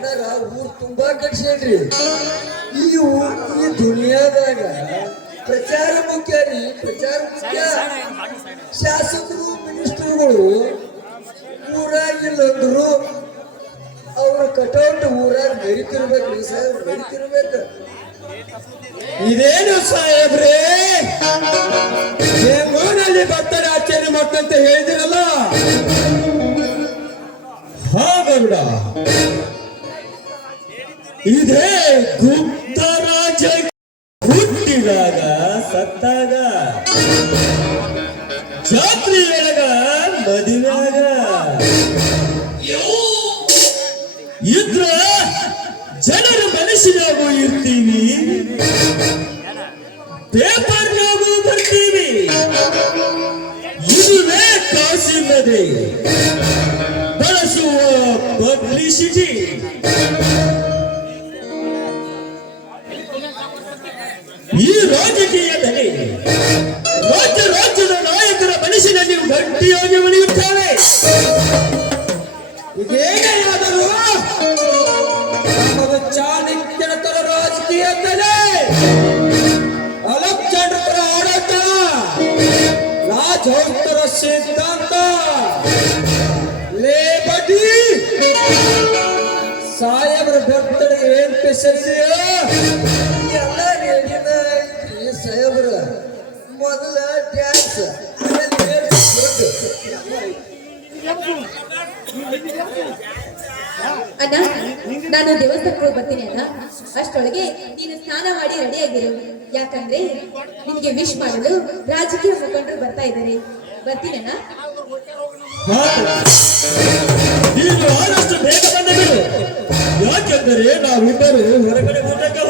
ಬ್ಯಾನರ ಊರ್ ತುಂಬಾ ಕಟ್ಸೇನ್ರಿ ಈ ಊರ್ ಈ ದುನಿಯಾದಾಗ ಪ್ರಚಾರ ಮುಖ್ಯ ರೀ, ಪ್ರಚಾರ ಮುಖ್ಯ. ಶಾಸಕರು, ಮಿನಿಸ್ಟರ್ಗಳು ಊರಾಗಿಲ್ಲಂದ್ರು ಅವ್ರ ಕಟೌಟ್ ಊರಾಗ ನಡೀತಿರ್ಬೇಕ್ರಿ ಸರ್ ನಡೀತಿರ್ಬೇಕು. ಇದೇನು ಸಾಹೇಬ್ರೇ? ಬೆಂಗಳೂರಲ್ಲಿ ಬರ್ತಾರೆ ಆಚರಣೆ ಮಾಡ್ತಂತ ಹೇಳಿದಿರಲ್ಲ? ಹಾ ಗರುಡ ಇದೇ ಗುಪ್ತ ರಾಜ ಹುಟ್ಟಿದಾಗ ಸತ್ತಾಗ. ಜಾತ್ರೆ ಒಳಗ ಮದುವೆಯಾಗ. ಇದ್ರ ಜನರ ಮನಸ್ಸಿನಾಗೂ ಇರ್ತೀವಿ ಪೇಪರ್ನಾಗೂ ಬರ್ತೀವಿ ಇದುವೇ ಕಾಸಿಲ್ಲದೆ. ಬಳಸುವ ಪಬ್ಲಿಸಿಟಿ ಈ ರಾಜಕೀಯದಲ್ಲಿ ರಾಜ್ಯ ರಾಜ್ಯದ ನಾಯಕರ ಮನಸ್ಸಿನಲ್ಲಿ ಗಟ್ಟಿಯಾಗಿ ಉಳಿಯುತ್ತಾರೆ. ನಮ್ಮದು ಚಾಣಕ್ಯನ ತರ ರಾಜಕೀಯದಲ್ಲಿ ಅಲೆಕ್ಸಾಂಡರ್ ತರ ಆಡಳಿತ. ರಾಜೋತ್ತರ ಸಿದ್ಧಾಂತ. ಲೇಬಡಿ ಸಾಹೇಬ್ರ ಬರ್ತಡೆ ಏನ್ ಪೆಸರಿದೆಯೋ ಅಣ್ಣ, ನಾನು ದೇವಸ್ಥಾನಕ್ಕೆ ಬರ್ತೀನಿ ಅಣ್ಣ. ಅಷ್ಟೊಳಗೆ ನೀನು ಸ್ನಾನ ಮಾಡಿ ರೆಡಿ ಆಗಿರು. ಯಾಕಂದ್ರೆ ನಿನಗೆ ವಿಶ್ ಮಾಡಲು ರಾಜಕೀಯ ಮುಖಂಡರು ಬರ್ತಾ ಇದ್ದಾರೆ. ಬರ್ತೀನಿ ಅಣ್ಣ. ಬೇಗ ಬಂದ ಯಾಕೆಂದರೆ ನಾವಿಬ್ಬರು ಹೊರಗಡೆ ಊಟಕ್ಕೆ